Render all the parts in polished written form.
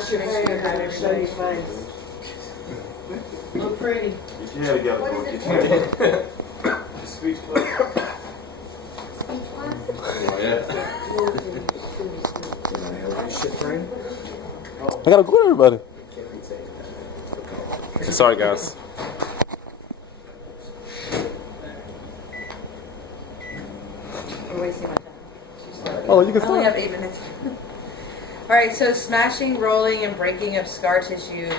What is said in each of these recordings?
Unless your hair and show your face. Look pretty. You can't have got a You can't. Speech class. Oh, yeah. I gotta go, everybody. Sorry, guys. We're wasting my time. Oh, you can I only start. have 8 minutes. Alright, so smashing, rolling, and breaking of scar tissue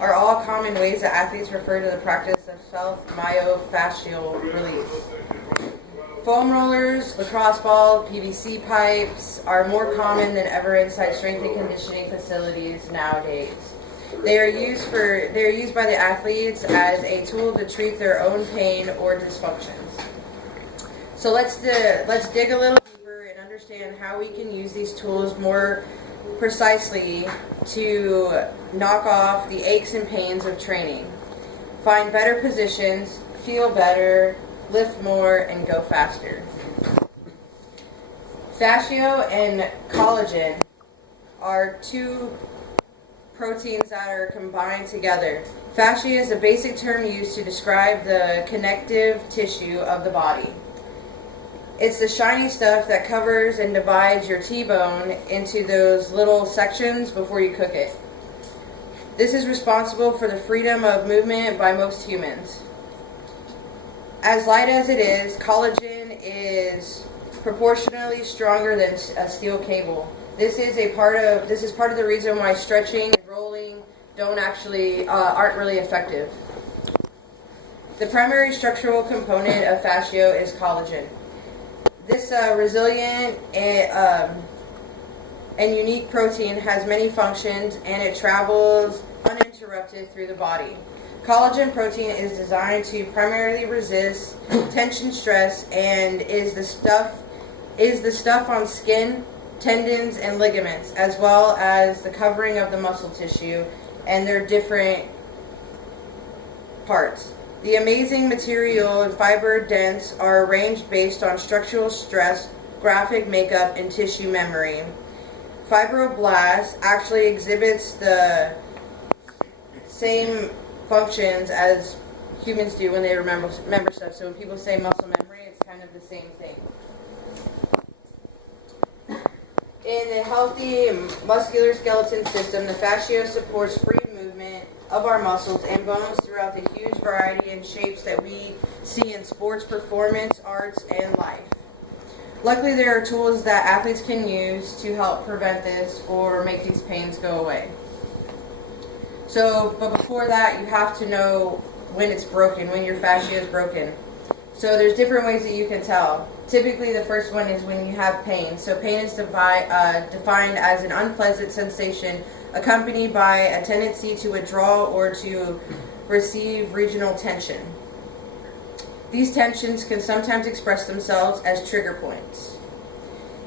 are all common ways that athletes refer to the practice of self-myofascial release. Foam rollers, lacrosse balls, PVC pipes are more common than ever inside strength and conditioning facilities nowadays. They are used by the athletes as a tool to treat their own pain or dysfunctions. So let's dig a little deeper and understand how we can use these tools more precisely to knock off the aches and pains of training, find better positions, feel better, lift more, and go faster. Fascio and collagen are two proteins that are combined together. Fascia is a basic term used to describe the connective tissue of the body. It's the shiny stuff that covers and divides your T-bone into those little sections before you cook it. This is responsible for the freedom of movement by most humans. As light as it is, collagen is proportionally stronger than a steel cable. This is part of the reason why stretching and rolling aren't really effective. The primary structural component of fascio is collagen. This resilient and unique protein has many functions, and it travels uninterrupted through the body. Collagen protein is designed to primarily resist tension, stress, and is the stuff on skin, tendons, and ligaments, as well as the covering of the muscle tissue and their different parts. The amazing material and fiber dense are arranged based on structural stress, graphic makeup, and tissue memory. Fibroblast actually exhibits the same functions as humans do when they remember stuff. So when people say muscle memory, it's kind of the same thing. In a healthy muscular skeleton system, the fascia supports free movement of our muscles and bones throughout the huge variety and shapes that we see in sports, performance, arts, and life. Luckily, there are tools that athletes can use to help prevent this or make these pains go away. But before that, you have to know when it's broken, when your fascia is broken. So there's different ways that you can tell. Typically, the first one is when you have pain. So pain is defined as an unpleasant sensation accompanied by a tendency to withdraw or to receive regional tension. These tensions can sometimes express themselves as trigger points.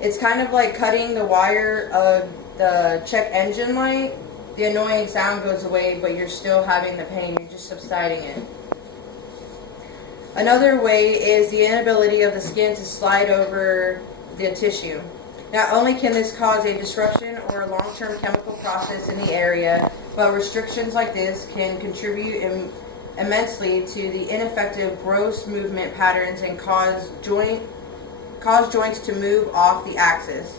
It's kind of like cutting the wire of the check engine light. The annoying sound goes away, but you're still having the pain. You're just subsiding it. Another way is the inability of the skin to slide over the tissue. Not only can this cause a disruption or a long-term chemical process in the area, but restrictions like this can contribute immensely to the ineffective gross movement patterns and cause joints to move off the axis.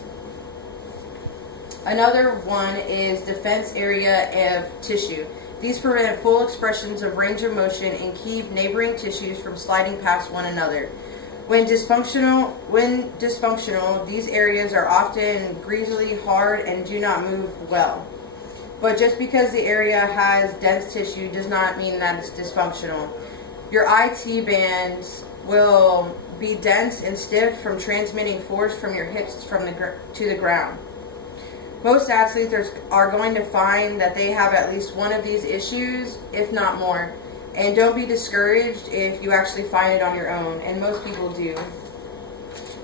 Another one is defense area of tissue. These prevent full expressions of range of motion and keep neighboring tissues from sliding past one another. When dysfunctional, these areas are often greasily hard and do not move well. But just because the area has dense tissue does not mean that it's dysfunctional. Your IT bands will be dense and stiff from transmitting force from your hips to the ground. Most athletes are going to find that they have at least one of these issues, if not more. And don't be discouraged if you actually find it on your own, and most people do.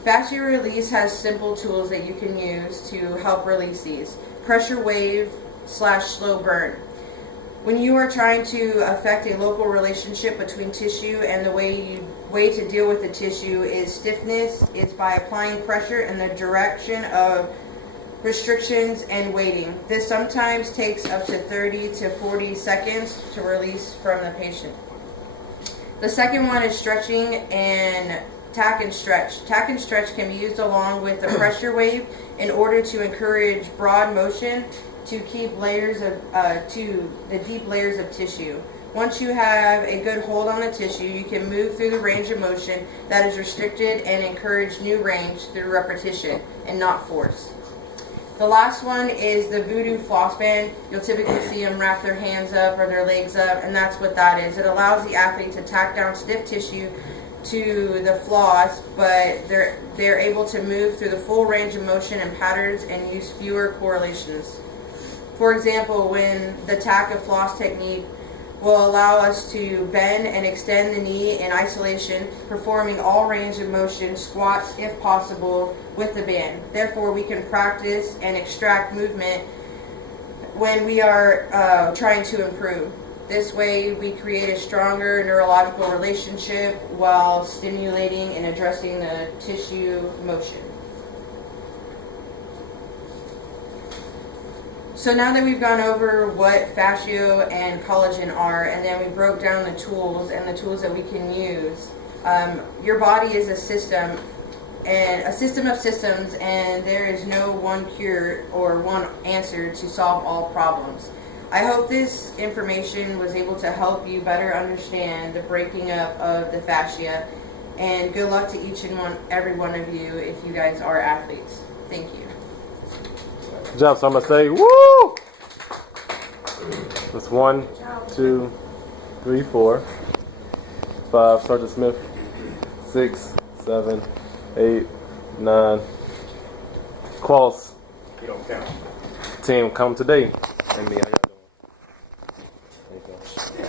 Fascia release has simple tools that you can use to help release these. Pressure wave / slow burn. When you are trying to affect a local relationship between tissue, and the way to deal with the tissue is stiffness is by applying pressure in the direction of restrictions, and waiting. This sometimes takes up to 30 to 40 seconds to release from the patient. The second one is stretching and tack and stretch. Tack and stretch can be used along with the pressure wave in order to encourage broad motion to keep layers of to the deep layers of tissue. Once you have a good hold on the tissue, you can move through the range of motion that is restricted and encourage new range through repetition and not force. The last one is the voodoo floss band. You'll typically see them wrap their hands up or their legs up, and that's what that is. It allows the athlete to tack down stiff tissue to the floss, but they're able to move through the full range of motion and patterns and use fewer correlations. For example, when the tack and floss technique will allow us to bend and extend the knee in isolation, performing all range of motion, squats if possible, with the band. Therefore, we can practice and extract movement when we are trying to improve. This way, we create a stronger neurological relationship while stimulating and addressing the tissue motion. So now that we've gone over what fascio and collagen are, and then we broke down the tools and the tools that we can use, your body is a system, and a system of systems, and there is no one cure or one answer to solve all problems. I hope this information was able to help you better understand the breaking up of the fascia, and good luck to each and every one of you if you guys are athletes. Thank you. Good job. So I'm going to say, woo! That's 1, 2, 3, 4, 5, Sergeant Smith, 6, 7, 8, 9. Close. You don't count. Team, come today. And me, how y'all doing? There you go.